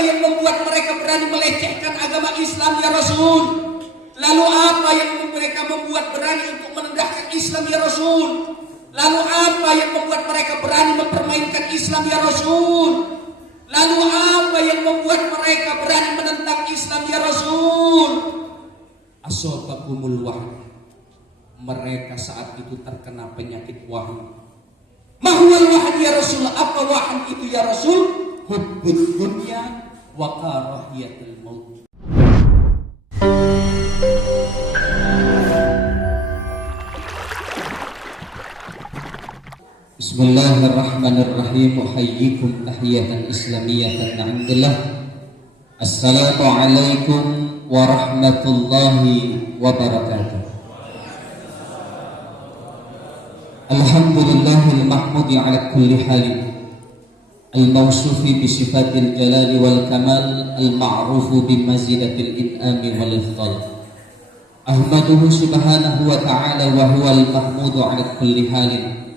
yang membuat mereka berani melecehkan agama Islam ya Rasul? Lalu apa yang mereka membuat berani untuk menendahkan Islam ya Rasul? Lalu apa yang membuat mereka berani mempermainkan Islam ya Rasul? Lalu apa yang membuat mereka berani menentang Islam ya Rasul? Asabakumul wahn. Mereka saat itu terkena penyakit wahn. Mahwal wahn ya Rasul. Apa wahn itu ya Rasul? Hubbud dunya wa karahiyatul maut. Bismillahirrahmanirrahim. Uhayyikum tahiyatan islamiyatan indillah. Assalamualaikum warahmatullahi wabarakatuh. Alhamdulillahil mahmudi ala kulli halin, al-mawsufi bi sifatil jalali wal kamal, al-ma'rufu bi mazidatil in'ami wal ifdal. Ahmaduhu subhanahu wa ta'ala wa huwal mahmudu ala kulli halin.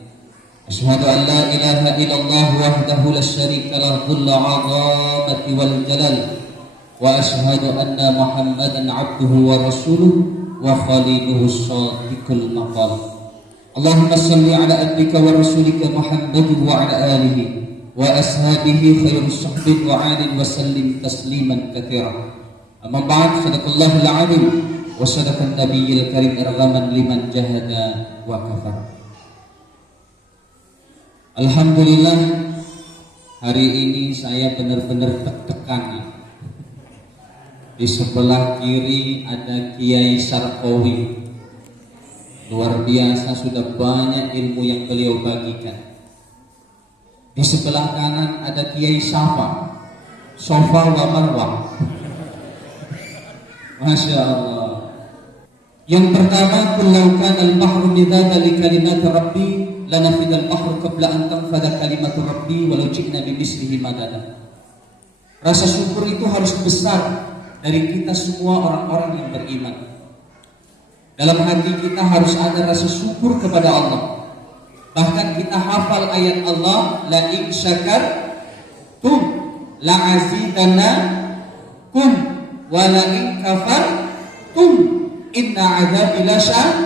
Asyhadu an la ilaha illallah wahdahu la syarika lahu dhul 'azamati wal jalal, wa asyhadu anna Muhammadan 'abduhu wa rasuluhu wa khaliluhu shadiqul maqam. Allahumma salli ala abdika wa rasulika Muhammad wa ala alihi wa ashabihi khairus sahbihi wa alin wa sallim tasliman katsira. Amma ba'd, sadaqallahul 'azim wa sadaqan nabiyyil karim irghaman liman jahada wa kafara. Alhamdulillah, hari ini saya benar-benar deg-degan. Di sebelah kiri ada Kiai Sarkowi. Luar biasa, sudah banyak ilmu yang beliau bagikan. Di sebelah kanan ada Kiai Safa, Sofa wa Marwah. Masya Allah. Yang pertama, kullau kana al-bahru midada li kalimat Rabbi lanafidal bahru qabla an tanfada kalimat Rabbi walau ji'na bimislihi madada. Rasa syukur itu harus besar dari kita semua orang-orang yang beriman. Dalam hati kita harus ada rasa syukur kepada Allah. Bahkan kita hafal ayat Allah, la in syakartum la azidannakum wa la in kafartum inna adzabi lasyadid.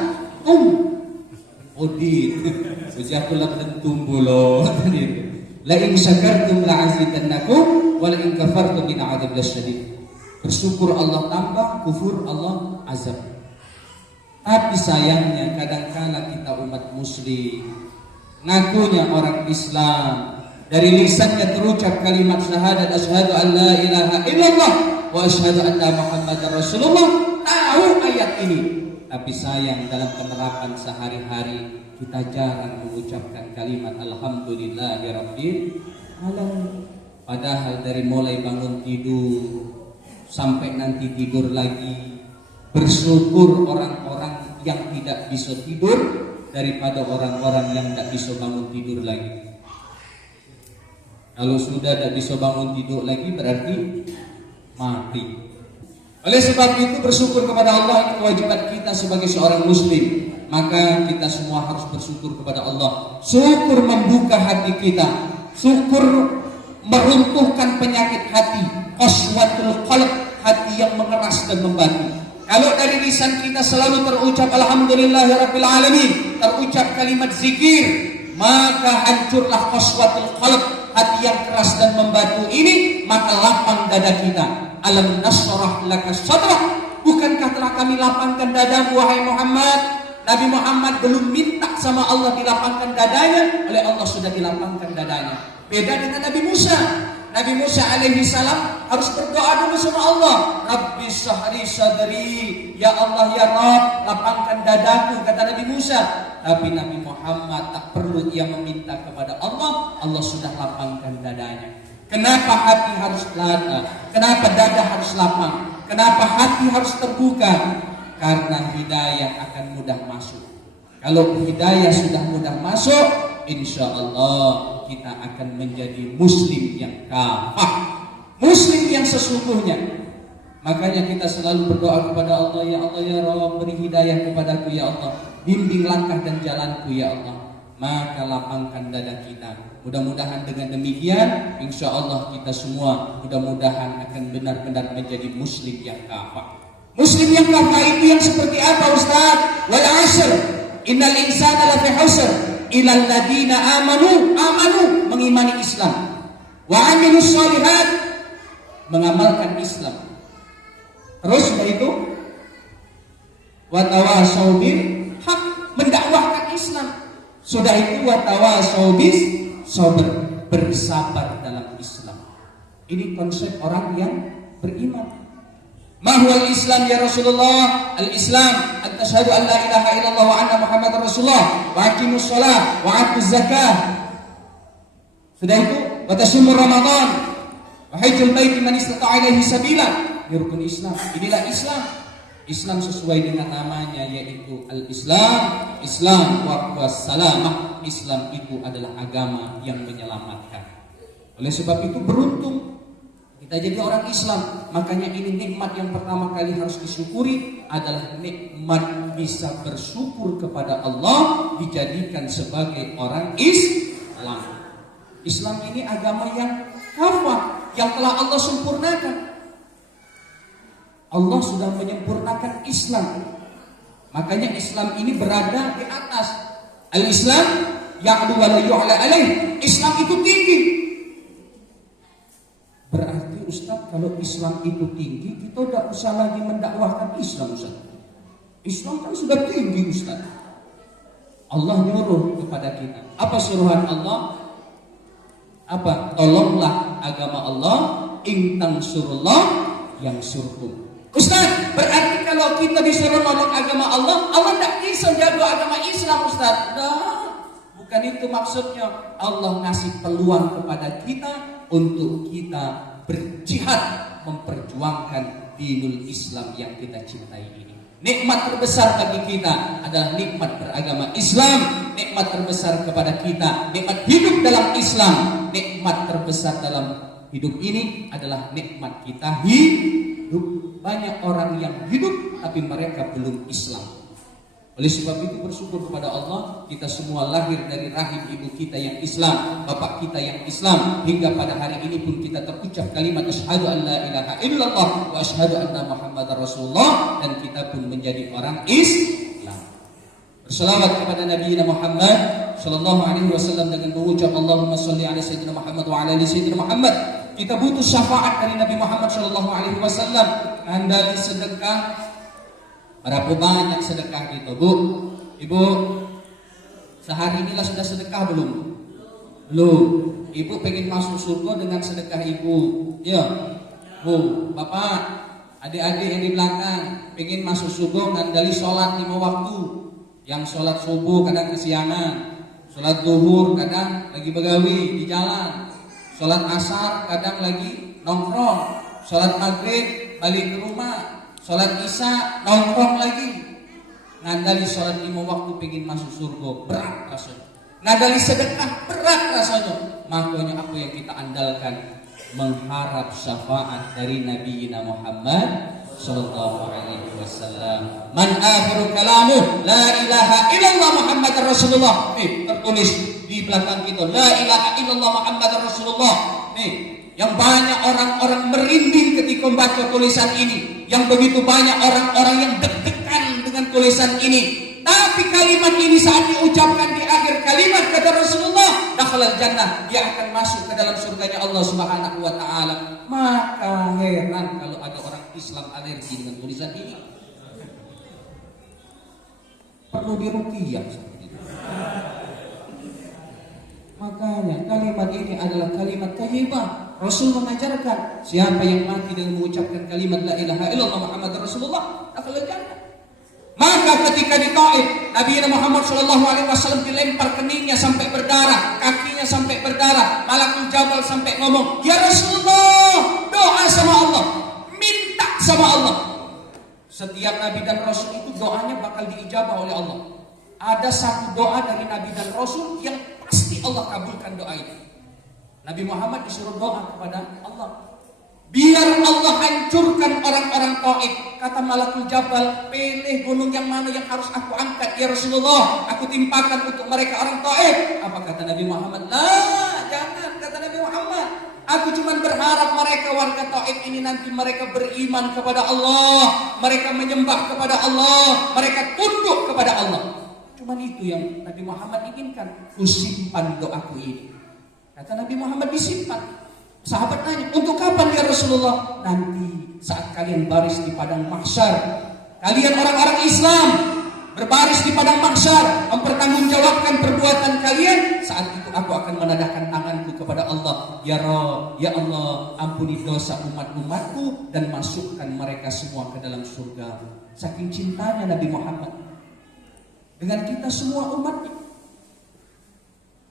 Udin. Ujakulah tentum bolo. La in syakartum la azidannakum wa la in kafartum inna adzabi lasyadid. Bersyukur Allah tambah, kufur Allah azab. Tapi sayangnya kadang-kala kita umat muslim ngakunya orang Islam, dari lisannya terucap kalimat syahadat asyhadu an la ilaha illallah wa asyhadu anna Muhammadar Rasulullah, tahu ayat ini, tapi sayang dalam penerapan sehari-hari kita jarang mengucapkan kalimat alhamdulillahirabbil alamin. Padahal dari mulai bangun tidur sampai nanti tidur lagi, bersyukur orang-orang yang tidak bisa tidur daripada orang-orang yang tidak bisa bangun tidur lagi. Kalau sudah tidak bisa bangun tidur lagi berarti mati. Oleh sebab itu bersyukur kepada Allah itu kewajiban kita sebagai seorang muslim. Maka kita semua harus bersyukur kepada Allah. Syukur membuka hati kita, syukur meruntuhkan penyakit hati, qaswatul qalb, hati yang mengeras dan membatu. Kalau dari lisan kita selalu terucap alhamdulillahirabbil alamin, terucap kalimat zikir, maka hancurlah qaswatul qalb, hati yang keras dan membatu ini, maka lapang dada kita. Alam nasrah laka sadrak, bukankah telah kami lapangkan dadamu wahai Muhammad? Nabi Muhammad belum minta sama Allah dilapangkan dadanya, oleh Allah sudah dilapangkan dadanya. Beda dengan Nabi Musa. Nabi Musa alaihi salam harus berdoa dulu sama Allah. Rabbi shrah sadri, ya Allah ya Rabb, lapangkan dadaku, kata Nabi Musa. Tapi Nabi Muhammad tak perlu ia meminta kepada Allah, Allah sudah lapangkan dadanya. Kenapa hati harus lapang? Kenapa dada harus lapang? Kenapa hati harus terbuka? Karena hidayah akan mudah masuk. Kalau hidayah sudah mudah masuk, insya Allah kita akan menjadi muslim yang kafah, muslim yang sesungguhnya. Makanya kita selalu berdoa kepada Allah, ya Allah ya Rabb, beri hidayah kepadaku ya Allah, bimbing langkah dan jalanku ya Allah. maka lapangkan dada kita. Mudah-mudahan dengan demikian, insya Allah kita semua mudah-mudahan akan benar-benar menjadi muslim yang kafah. Muslim yang kafah itu yang seperti apa Ustaz? Wal 'ashr, innal insana lafi khusr, illal ladina amanu mengimani Islam, wa 'amilus shalihat, mengamalkan Islam. Terus setelah itu wa tawasau bil haq, mendakwahkan Islam. Sudah itu wa tawasau bis sabr, bersabar dalam Islam. Ini konsep orang yang beriman. Ma huwal Islam ya Rasulullah? Al-Islam an tashhadu an la ilaha illallah wa anna Muhammadar Rasulullah wa aqimus shalah wa atuz zakah. Sudah itu wa tasumur Ramadan wa hajjul bait man istata'a ilaihi sabila. Ini rukun Islam. Inilah Islam. Islam sesuai dengan namanya, yaitu al-Islam, Islam wa salamah. Islam itu adalah agama yang menyelamatkan. Oleh sebab itu beruntung kita jadi orang Islam. Makanya ini nikmat yang pertama kali harus disyukuri adalah nikmat bisa bersyukur kepada Allah, dijadikan sebagai orang Islam. Islam ini agama yang kafah, yang telah Allah sempurnakan. Allah sudah menyempurnakan Islam. Makanya Islam ini berada di atas. Al-Islam ya'lu wa la yu'la alaih. Islam itu tinggi. Berarti Ustaz, kalau Islam itu tinggi, kita tidak usah lagi mendakwahkan Islam Ustaz. Islam kan sudah tinggi Ustaz. Allah nyuruh kepada kita. Apa suruhan Allah? Apa? Tolonglah agama Allah, in tansurullah yang surkum. Ustaz, berarti kalau kita disuruh nolong agama Allah, Allah tidak bisa jaga agama Islam Ustaz. Nah, bukan itu maksudnya. Allah ngasih peluang kepada kita untuk kita berjihad memperjuangkan dinul Islam yang kita cintai ini. Nikmat terbesar bagi kita adalah nikmat beragama Islam. Nikmat terbesar kepada kita, nikmat hidup dalam Islam. Nikmat terbesar dalam hidup ini adalah nikmat kita hidup. Banyak orang yang hidup tapi mereka belum Islam. Oleh sebab itu bersyukur kepada Allah, kita semua lahir dari rahim ibu kita yang Islam, bapak kita yang Islam, hingga pada hari ini pun kita terucap kalimat asyhadu an la ilaha illallah wa asyhadu anna Muhammadar Rasulullah, dan kita pun menjadi orang Islam. Berselawat kepada Nabi Muhammad sallallahu alaihi wasallam dengan mengucap Allahumma shalli ala sayyidina Muhammad wa ala ali sayyidina Muhammad. Kita butuh syafaat dari Nabi Muhammad sallallahu alaihi wasallam. Anda di sedekah, berapa banyak sedekah gitu, Bu? Ibu, sehari inilah sudah sedekah belum? Belum. Ibu pengen masuk surga dengan sedekah ibu. Ya. Bu, Bapak, adik-adik yang di belakang pengen masuk surga ngandali sholat 5 waktu. Yang sholat subuh kadang kesiangan, sholat zuhur kadang lagi begawi di jalan, sholat asar kadang lagi nongkrong, sholat maghrib balik ke rumah, sholat isya nongkrong lagi. Ngandali sholat 5 waktu pengen masuk surga, berat rasanya. Ngandali sedekah, berat rasanya. Makanya apa yang kita andalkan? Mengharap syafaat dari Nabi Muhammad sallallahu alaihi wasallam. Man akhiru kalamu la ilaha illallah Muhammadar Rasulullah. Tertulis di belakang kita, la ilaha illallah Muhammadar Rasulullah. Yang banyak orang-orang merinding ketika membaca tulisan ini, yang begitu banyak orang-orang yang deg-degan dengan tulisan ini. Tapi kalimat ini saat diucapkan di akhir kalimat kata Rasulullah, dakhalal jannah, dia akan masuk ke dalam surganya Allah Subhanahu wa taala. Maka heran kalau ada orang Islam alergi dengan tulisan ini. Perlu diruqyah seperti itu. Makanya kalimat ini adalah kalimat thayyibah. Rasul mengajarkan siapa yang mati dengan mengucapkan kalimat la ilaha illallah Muhammadar Rasulullah dakhalal jannah. Maka ketika di Taif, Nabi Muhammad SAW dilempar keningnya sampai berdarah, kakinya sampai berdarah, Malakul Jabal sampai ngomong, ya Rasulullah, doa sama Allah, minta sama Allah. Setiap Nabi dan Rasul itu doanya bakal diijabah oleh Allah. Ada satu doa dari Nabi dan Rasul yang pasti Allah kabulkan doa itu. Nabi Muhammad disuruh doa kepada Allah, biar Allah hancurkan orang-orang Taif. Kata Malakul Jabal, pilih gunung yang mana yang harus aku angkat ya Rasulullah, aku timpakan untuk mereka orang Taif. Apa kata Nabi Muhammad? Lah, jangan, kata Nabi Muhammad. Aku cuma berharap mereka warga Taif ini nanti mereka beriman kepada Allah, mereka menyembah kepada Allah, mereka tunduk kepada Allah. Cuma itu yang Nabi Muhammad inginkan. Kusimpan doaku ini. Kata Nabi Muhammad, disimpan. Sahabat tanya, untuk kapan ya Rasulullah? Nanti saat kalian baris di padang mahsyar. Kalian orang-orang Islam berbaris di padang mahsyar, mempertanggungjawabkan perbuatan kalian. Saat itu aku akan menadahkan tanganku kepada Allah. Ya Rabb, ya Allah, ampuni dosa umat-umatku dan masukkan mereka semua ke dalam surga. Saking cintanya Nabi Muhammad dengan kita semua umatnya.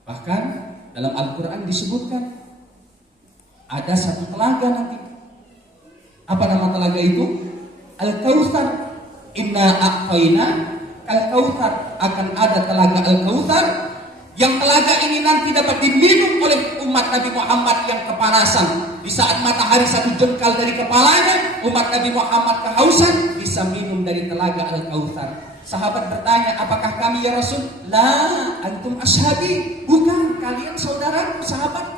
Bahkan dalam Al-Quran disebutkan ada satu telaga nanti. Apa nama telaga itu? Al-Kautsar. Inna a'tayna Al-Kautsar. Akan ada telaga Al-Kautsar, yang telaga ini nanti dapat diminum oleh umat Nabi Muhammad yang kepanasan. Di saat matahari satu jengkal dari kepalanya, umat Nabi Muhammad kehausan, bisa minum dari telaga Al-Kautsar. Sahabat bertanya, apakah kami ya Rasul? La, antum ashabi. Bukan, kalian saudaraku, sahabatku.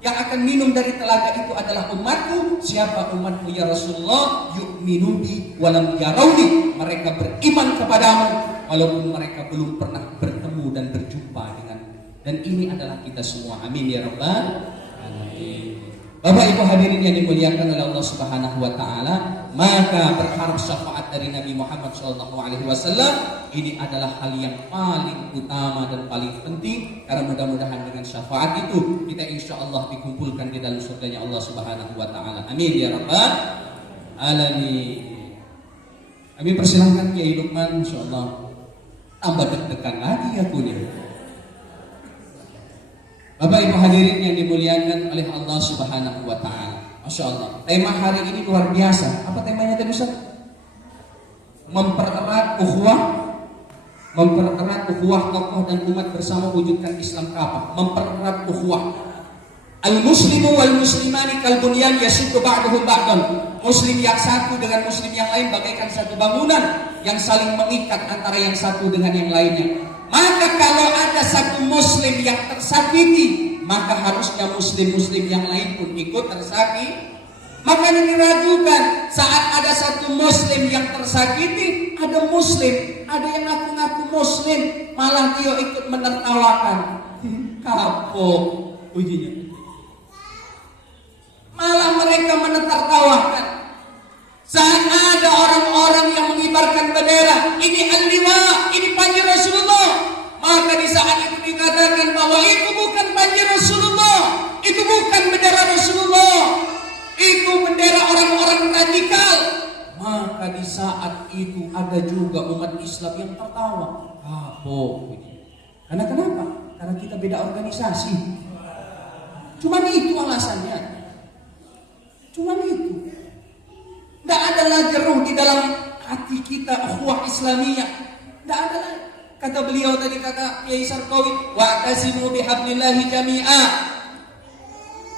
Yang akan minum dari telaga itu adalah umatku. Siapa umatku ya Rasulullah? Yu'minu bi walam yarawni. Mereka beriman kepadamu walaupun mereka belum pernah bertemu dan berjumpa dengan. Dan ini adalah kita semua. Amin ya rabbal alamin. Bapak Ibu hadirin yang dimuliakan oleh Allah Subhanahu wa taala, maka berharap syafaat dari Nabi Muhammad SAW ini adalah hal yang paling utama dan paling penting, karena mudah-mudahan dengan syafaat itu kita insyaallah dikumpulkan di dalam surganya Allah Subhanahu wa taala. Amin ya rabbal alamin. Kami persilahkan Kiai Lukman insyaallah. Tambah deg-degan lagi aku nih. Bapak Ibu hadirin yang dimuliakan oleh Allah Subhanahu wa taala. Masya Allah. Tema hari ini luar biasa. Apa temanya tadi Ustaz? Mempererat ukhuwah. Mempererat ukhuwah tokoh dan umat bersama wujudkan Islam kafah. Mempererat ukhuwah. Al-muslimu wal muslimani kal bunyan yashuddu ba'duhum ba'dan. Muslim yang satu dengan muslim yang lain bagaikan satu bangunan yang saling mengikat antara yang satu dengan yang lainnya. Maka kalau ada satu muslim yang tersakiti, maka harusnya muslim-muslim yang lain pun ikut tersakiti. Maka diragukan saat ada satu muslim yang tersakiti, ada muslim, ada yang ngaku-ngaku muslim, malah dia ikut menertawakan. Kapok ujinya. Malah mereka menertawakan. Saat ada orang-orang yang mengibarkan bendera, ini al-liwa, ini panji Rasulullah, maka di saat itu dikatakan bahwa itu bukan panji Rasulullah, itu bukan bendera Rasulullah, itu bendera orang-orang radikal. Maka di saat itu ada juga umat Islam yang tertawa. Karena kenapa? Karena kita beda organisasi. Cuman itu alasannya. Cuman itu. Tidak ada lagi ruh di dalam hati kita, ukhuwah Islamiyah. Tidak ada lagi. Kata beliau tadi, kata Kiai Sarqawi, wa'tasimu bihablillahi jami'a.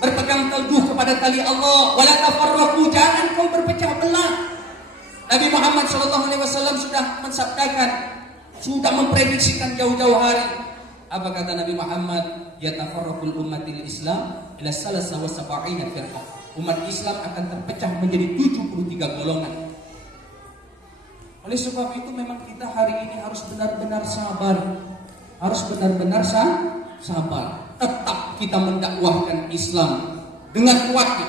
Berpegang teguh kepada tali Allah, wala tafarraqu, jangan kau berpecah belah. Nabi Muhammad SAW sudah mensabdakan, sudah memprediksikan jauh-jauh hari. Apa kata Nabi Muhammad? Yatafarraqul ummatil Islam ila salasa wa sab'ina firqah. Umat Islam akan terpecah menjadi 73 golongan. Oleh sebab itu memang kita hari ini harus benar-benar sabar. Harus benar-benar sabar. Tetap kita mendakwahkan Islam dengan kuatnya.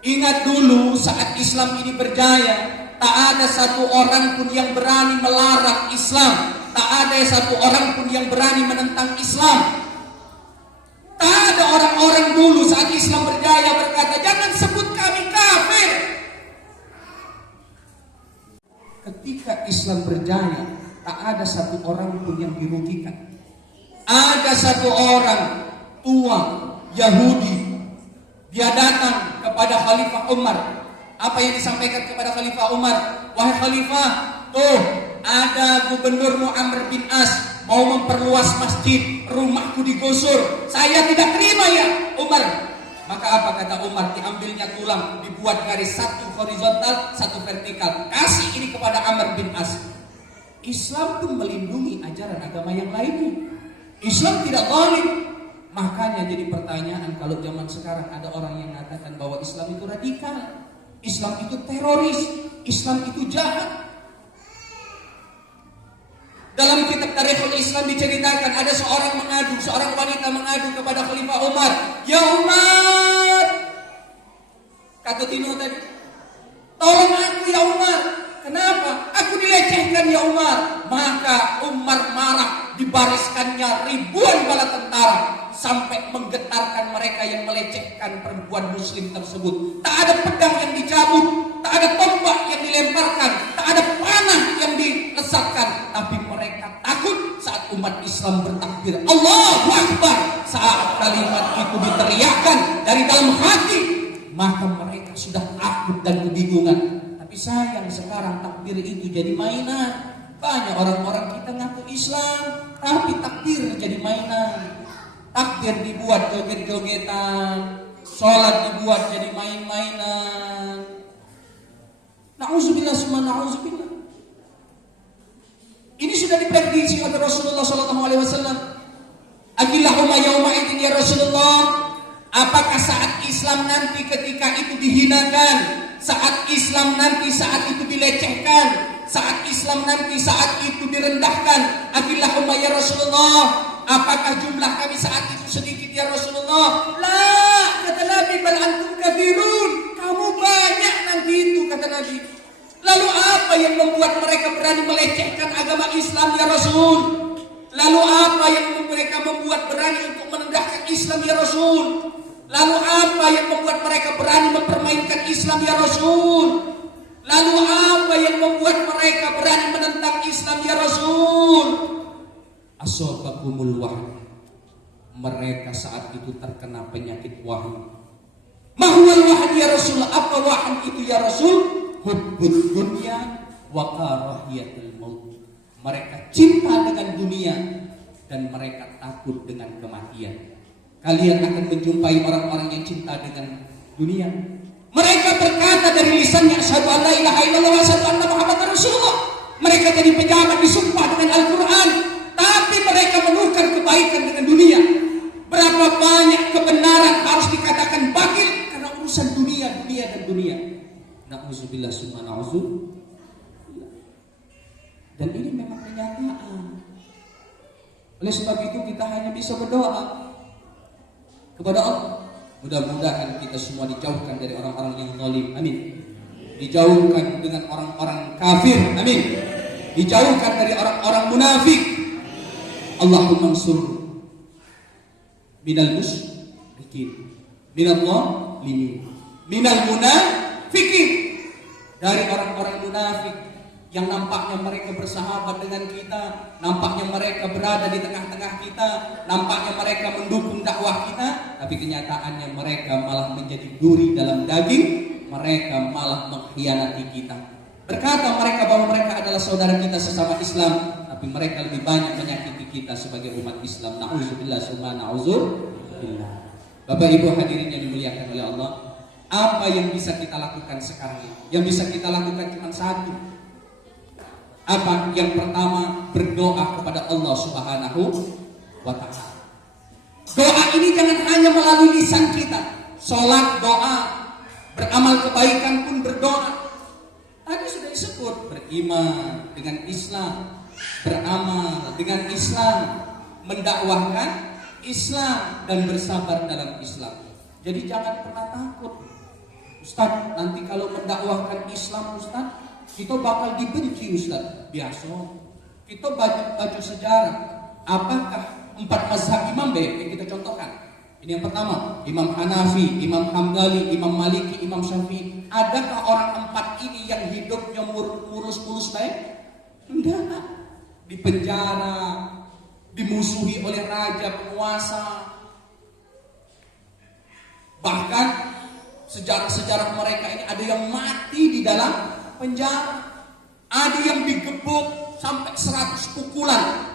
Ingat dulu saat Islam ini berjaya, tak ada satu orang pun yang berani melarang Islam. Tak ada satu orang pun yang berani menentang Islam. Tak ada orang-orang dulu saat Islam berjaya berkata, jangan sebut kami kafir. Ketika Islam berjaya, tak ada satu orang pun yang dirugikan. Ada satu orang tua Yahudi, dia datang kepada Khalifah Umar. Apa yang disampaikan kepada Khalifah Umar? Wahai Khalifah, tuh ada gubernur Amr bin As mau memperluas masjid, rumahku digusur. Saya tidak terima ya Umar. Maka apa kata Umar? Diambilnya tulang, dibuat garis satu horizontal, satu vertikal. Kasih ini kepada Amr bin As. Islam pun melindungi ajaran agama yang lainnya. Islam tidak zalim. Makanya jadi pertanyaan, kalau zaman sekarang ada orang yang mengatakan bahwa Islam itu radikal, Islam itu teroris, Islam itu jahat. Dalam kitab Tarikhul Islam diceritakan ada seorang wanita mengadu kepada Khalifah Umar. Ya Umar, kata Tino tadi, tolong aku ya Umar. Kenapa? Aku dilecehkan ya Umar. Maka Umar marah, dibariskannya ribuan bala tentara sampai menggetarkan mereka yang melecehkan perempuan muslim tersebut. Tak ada pedang yang dicabut, tak ada tombak yang dilemparkan, tak ada panah yang dilesatkan, tapi mereka takut saat umat Islam bertakbir Allahu Akbar. Saat kalimat itu diteriakkan dari dalam hati, maka mereka sudah takut dan kebingungan. Tapi sayang sekarang takbir itu jadi mainan. Banyak orang-orang kita ngaku Islam, tapi takbir jadi mainan. Takbir dibuat joget-jogetan, sholat dibuat jadi main-mainan. Na'udzubillah summa na'udzubillah. Ini sudah diprediksi oleh Rasulullah SAW. Akillahumma yawma idin ya Rasulullah. Apakah saat Islam nanti ketika itu dihinakan, saat Islam nanti saat itu dilecehkan, saat Islam nanti saat itu direndahkan, akillahumma ya Rasulullah, apakah jumlah kami saat itu sedikit ya Rasulullah? La, kata Nabi, bal antum kathirun, kamu banyak nanti itu, kata Nabi. Lalu apa yang membuat mereka berani melecehkan agama Islam ya Rasul? Lalu apa yang mereka membuat berani untuk merendahkan Islam ya Rasul? Lalu apa yang membuat mereka berani mempermainkan Islam ya Rasul? Lalu apa yang membuat mereka berani menentang Islam ya Rasul? Asabakumul wahn. Mereka saat itu terkena penyakit wahn. Mahwal wahn ya Rasul. Apa wahn itu ya Rasul? Hubbud dunya wa karahiyatul maut. Mereka cinta dengan dunia dan mereka takut dengan kematian. Kalian akan menjumpai orang-orang yang cinta dengan dunia. Mereka berkata dari lisannya, asyhadu an la ilaha illallah wa asyhadu anna Muhammadar Rasulullah. Mereka jadi pejabat disumpah dengan Al-Quran, tapi mereka menukar kebaikan dengan dunia. Berapa banyak kebenaran harus dikatakan batil karena urusan dunia dan dunia. Na'udzubillah summa na'udzubillah. Dan ini memang kenyataan. Oleh sebab itu kita hanya bisa berdoa kepada Allah. Mudah-mudahan kita semua dijauhkan dari orang-orang yang zalim. Amin. Dijauhkan dengan orang-orang kafir. Amin. Dijauhkan dari orang-orang munafik. Allahumma ansur minal musyrikin, minal zalimin, minal munafikin. Dari orang-orang munafik yang nampaknya mereka bersahabat dengan kita, nampaknya mereka berada di tengah-tengah kita, nampaknya mereka mendukung dakwah kita, tapi kenyataannya mereka malah menjadi duri dalam daging, mereka malah mengkhianati kita. Berkata mereka bahwa mereka adalah saudara kita sesama Islam, tapi mereka lebih banyak menyakiti kita sebagai umat Islam. Na'udzubillah summa na'udzubillah. Bapak Ibu hadirin yang dimuliakan oleh Allah, apa yang bisa kita lakukan sekarang ini? Yang bisa kita lakukan cuma satu. Apa? Yang pertama, berdoa kepada Allah Subhanahu wa ta'ala. Doa ini jangan hanya melalui lisan kita. Sholat doa, beramal kebaikan pun berdoa. Tadi sudah disebut, beriman dengan Islam, beramal dengan Islam, mendakwahkan Islam, dan bersabar dalam Islam. Jadi jangan pernah takut, Ustaz, nanti kalau mendakwahkan Islam Ustaz, kita bakal dibenci Ustaz. Biasa. Kita baca sejarah. Apakah 4 mazhab imam yang kita contohkan? Ini yang pertama, Imam Hanafi, Imam Hambali, Imam Maliki, Imam Syafi'i. Adakah orang 4 ini yang hidupnya mulus-mulus baik? Enggak. Di penjara, dimusuhi oleh raja penguasa. Bahkan sejarah-sejarah mereka ini ada yang mati di dalam penjara, ada yang digebuk sampai 100 pukulan.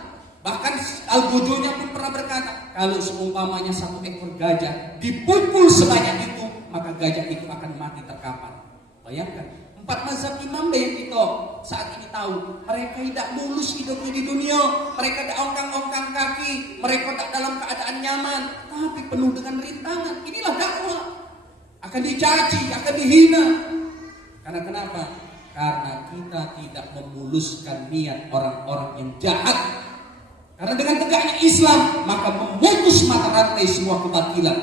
Bahkan Al-Bujunya pun pernah berkata, kalau seumpamanya satu ekor gajah dipukul sebanyak itu, maka gajah itu akan mati terkapar. Bayangkan, 4 mazhab imam yang kita saat ini tahu, mereka tidak mulus hidupnya di dunia, mereka tidak ongkang-ongkang kaki, mereka tak dalam keadaan nyaman, tapi penuh dengan rintangan. Inilah dakwah. Akan dicaci, akan dihina. Karena kenapa? Karena kita tidak memuluskan niat orang-orang yang jahat. Karena dengan tegaknya Islam, maka memutus mata rantai semua kebatilan.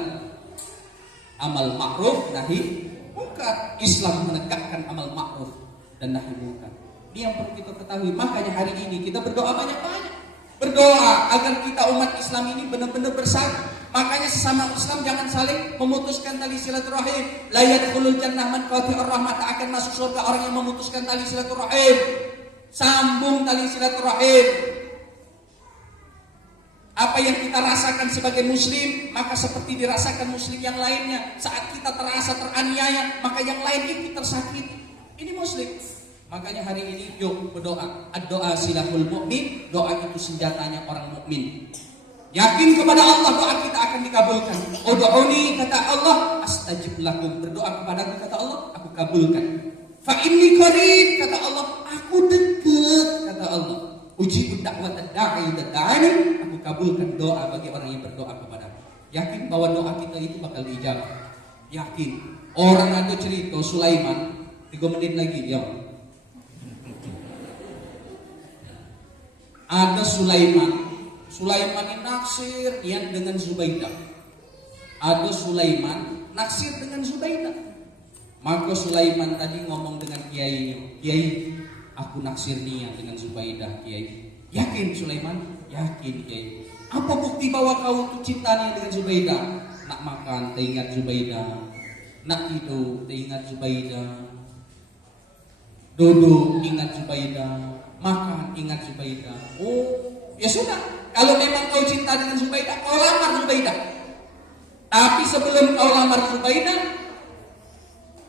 Amal ma'ruf nahi munkar. Islam menegakkan amal ma'ruf dan nahi munkar. Ini yang perlu kita ketahui. Makanya hari ini kita berdoa banyak-banyak. Berdoa agar kita umat Islam ini benar-benar bersatu. Makanya sesama Islam jangan saling memutuskan tali silaturahim. La yadkhulul jannah man qati'ur rahmah. Tak akan masuk surga orang yang memutuskan tali silaturahim. Sambung tali silaturahim. Apa yang kita rasakan sebagai muslim, maka seperti dirasakan muslim yang lainnya. Saat kita terasa teraniaya, maka yang lain ikut tersakiti. Ini muslim. Makanya hari ini yuk berdoa. Ad-doa silahul mu'min. Doa itu senjatanya orang mukmin. Yakin kepada Allah, doa kita akan dikabulkan. Ud'uni kata Allah, astajib lakum. Berdoa kepadaku kata Allah, aku kabulkan. Fa inni qarib kata Allah, aku dekat kata Allah. Uji dakwah da'i da'ani, aku kabulkan doa bagi orang yang berdoa kepadaku. Yakin bahwa doa kita itu bakal dijawab. Yakin. Orang ada cerita Sulaiman 3 menit lagi ya. Ada Sulaiman ini naksir dia dengan Zubaidah. Ada Sulaiman naksir dengan Zubaidah. Maka Sulaiman tadi ngomong dengan kiainya, "Kiai, aku naksir Nia dengan Zubaidah, Kiai." Yakin Sulaiman? Yakin Kiai. Apa bukti bahwa kau tuh cinta Nia dengan Zubaidah? Nak makan, teringat Zubaidah. Nak tidur, teringat Zubaidah. Duduk, ingat Zubaidah. Makan, ingat Zubaidah. Oh, ya sudah. Kalau memang kau cinta dengan Zubaidah, kau lamar Zubaidah. Tapi sebelum kau lamar Zubaidah,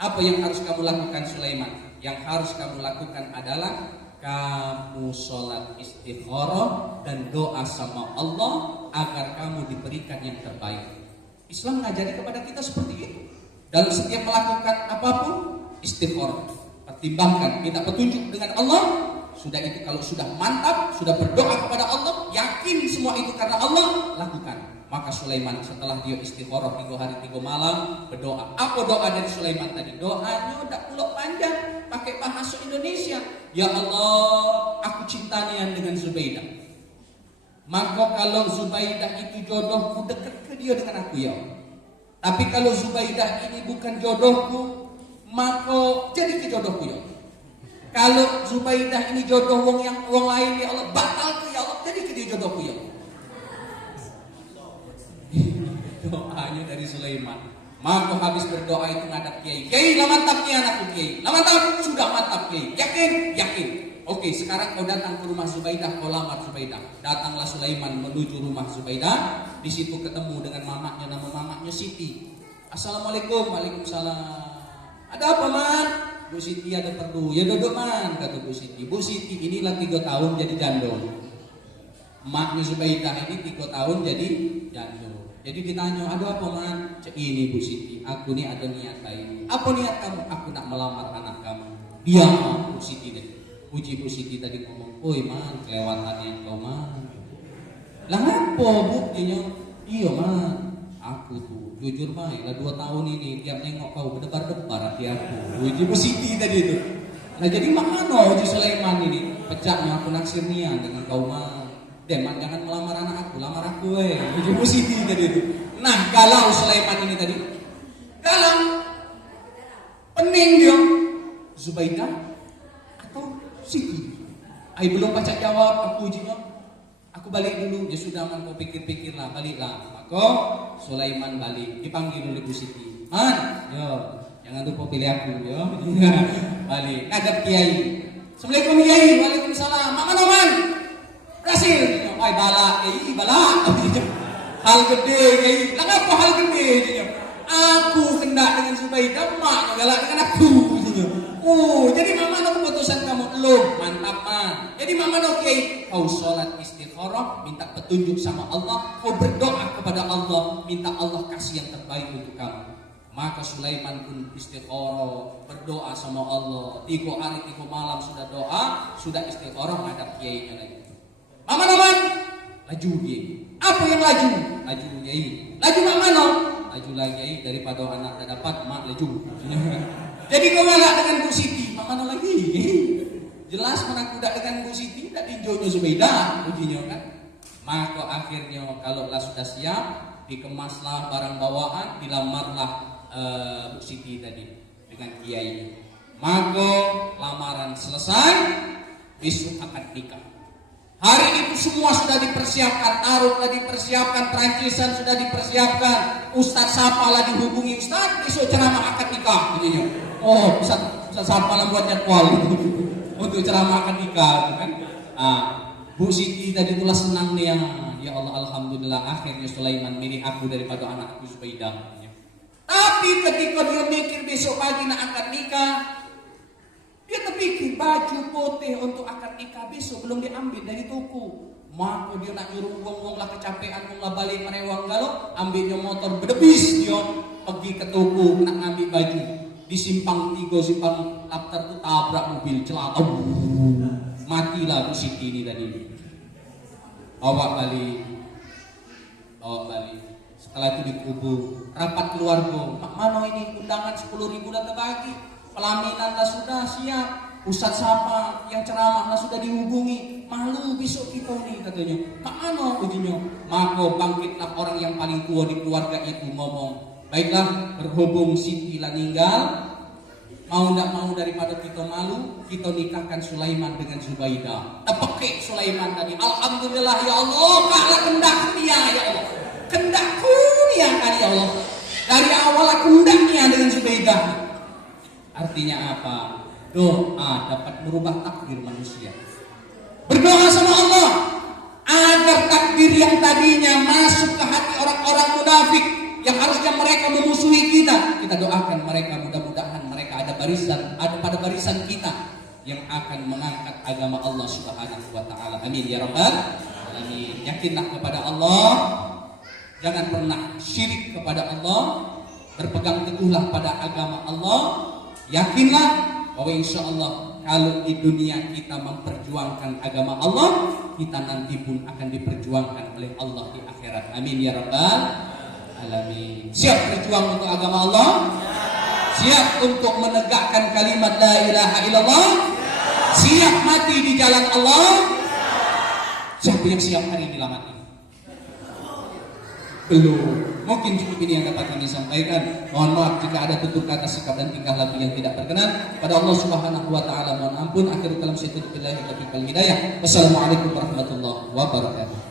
apa yang harus kamu lakukan Sulaiman? Yang harus kamu lakukan adalah kamu sholat istikharah dan doa sama Allah agar kamu diberikan yang terbaik. Islam mengajari kepada kita seperti itu. Dalam setiap melakukan apapun, istikharah. Pertimbangkan, minta petunjuk dengan Allah. Sudah itu kalau sudah mantap, sudah berdoa kepada Allah, yakin semua itu karena Allah, lakukan. Maka Sulaiman setelah dia istikharah 3 hari 3 malam berdoa. Apa doa dari Sulaiman tadi? Doanya udah pulau panjang pakai bahasa Indonesia. Ya Allah, aku cinta Nian dengan Zubaidah. Maka kalau Zubaidah itu jodohku, dekat ke dia dengan aku ya. Tapi kalau Zubaidah ini bukan jodohku, maka jadi ke jodohku ya. Kalau Zubaidah ini jodoh wong lain ya Allah, batal ke ya Allah, jadi ke dia jodohku ya. Doanya dari Sulaiman. Maka habis berdoa itu ngadap Kiai. Kiai, lah mantap nih anakku Kiai. Lah mantap, sudah mantap Kiai. Yakin? Yakin. Oke, sekarang kau datang ke rumah Zubaidah, kau lamar Zubaidah. Datanglah Sulaiman menuju rumah Zubaidah. Di situ ketemu dengan mamanya, nama mamanya Siti. Assalamualaikum. Waalaikumsalam. Ada apa man? Bu Siti ada perlu. Ya duduk man, kata Bu Siti. Bu Siti inilah 3 tahun jadi jandol. Maknya Zubaidah ini 3 tahun jadi jandol. Jadi ditanya, ada apa man? Cek ini Bu Siti, aku nih ada niat lain. Apa niat kamu? Aku nak melamar anak kamu. Dia Bu Siti deh. Puji Bu Siti tadi ngomong, oi man, kelewatannya kau man. Lah apa buktinya? Iya man, aku tuh jujur mai lah 2 tahun ini tiap nengok kau berdebar-debar hati aku. Puji Bu Siti tadi itu. Nah jadi mana Haji Sulaiman ini? Pecahnya aku naksir Nia dengan kau man. Deman jangan melamar anak aku, lamar aku Puji Bu Siti tadi itu. Nah galau Sulaiman ini tadi. Galau. Pening dia. Zubaidah atau Siti? Ai belum baca jawab aku ujinya. Aku balik dulu. Ya sudah man kau pikir-pikirlah, baliklah. Maka Sulaiman balik. Dipanggil oleh Bu Siti. Man, yo, jangan lupa pilih aku yo. Balik. Ngadap Kiai. Assalamualaikum Kiai. Waalaikumsalam. Mama Noman. Berhasil. Wah bala, bala. Hal gede, lah apa hal gede? Aku hendak dengan Zubaidah, mak galak dengan aku. Oh, jadi mama no keputusan kamu belum, mantap mah. Jadi mama no Kiai, kau sholat istighfar. istikharah, minta petunjuk sama Allah, kau berdoa kepada Allah, minta Allah kasih yang terbaik untuk kamu. Maka Sulaiman pun istikharah, berdoa sama Allah. 3 hari 3 malam sudah doa, sudah istikharah, menghadap kiainya lagi. Aman-aman, laju dia. Apa yang laju? Laju kiai. Laju mak mana? Laju lagi kiai, daripada anak tak dapat, mak laju. Jadi kau galak dengan Bu Siti, mak mana lagi? Jelas mana kuda dengan Bu Siti, tak tinjaunya Zubaidah, ujinya kan. Maka akhirnya kalau lah sudah siap, dikemaslah barang bawaan, dilamarlah Bu Siti tadi dengan kiai. Maka lamaran selesai, besok akad nikah. Hari itu semua sudah dipersiapkan, arut sudah dipersiapkan, Perancisan sudah dipersiapkan, Ustadz siapa lah dihubungi, Ustadz besok ceramah akad nikah. Begini. Oh, Ustadz siapa lah buat jadwal untuk ceramah akad nikah, kan? Bu Siti tadi itulah senang dia. Ya Allah, alhamdulillah akhirnya Sulaiman milih aku daripada anakku Zubaidah. Tapi ketika dia mikir besok pagi nak akad nikah, dia terpikir baju putih untuk akad nikah besok belum diambil dari toko. Maka dia nak nyuruh wong lah kecapean, wong lah balik merewang galau, ambilnya motor berdebis dia pergi ke toko nak ngambil baju. Di simpang 3, simpang Laptar tu tabrak mobil celaka. Matilah Bu Siti ini tadi. Bawa balik. Setelah itu dikubur. Rapat keluarga. Mak mana ini undangan 10.000 dah terbagi. Pelaminan dah sudah siap. Ustadz siapa yang ceramah dah sudah dihubungi. Malu besok kita nih katanya. Mak mana ujinya? Maka bangkitlah orang yang paling tua di keluarga itu ngomong, baiklah, berhubung Siti lah meninggal, mau tidak mau daripada kita malu, kita nikahkan Sulaiman dengan Zubaidah. Tepekik Sulaiman tadi. Alhamdulillah ya Allah, kaklah kendak dia ya Allah. Kendakku dia kan ya Allah. Dari awal aku hendaknya dengan Zubaidah. Artinya apa? Doa dapat merubah takdir manusia. Berdoa sama Allah agar takdir yang tadinya masuk ke hati orang-orang munafik yang harusnya mereka memusuhi kita doakan mereka, mudah-mudahan mereka ada pada barisan kita yang akan mengangkat agama Allah Subhanahu wa taala. Amin ya rabbal alamin. Yakinlah kepada Allah, jangan pernah syirik kepada Allah, berpegang teguhlah pada agama Allah. Yakinlah bahwa insya Allah kalau di dunia kita memperjuangkan agama Allah, kita nanti pun akan diperjuangkan oleh Allah di akhirat. Amin ya rabbal alamin. Siap berjuang untuk agama Allah? Siap untuk menegakkan kalimat la ilaha illallah? Siap mati di jalan Allah? Siapa yang siap hari ini lah mati? Belum. Mungkin cukup ini yang dapat kami sampaikan. Mohon maaf jika ada tutur kata, sikap dan tingkah laku yang tidak berkenan. Pada Allah Subhanahu wa taala mohon ampun. Akhirul kalam, billahi taufiq wal hidayah. Wassalamualaikum warahmatullahi wabarakatuh.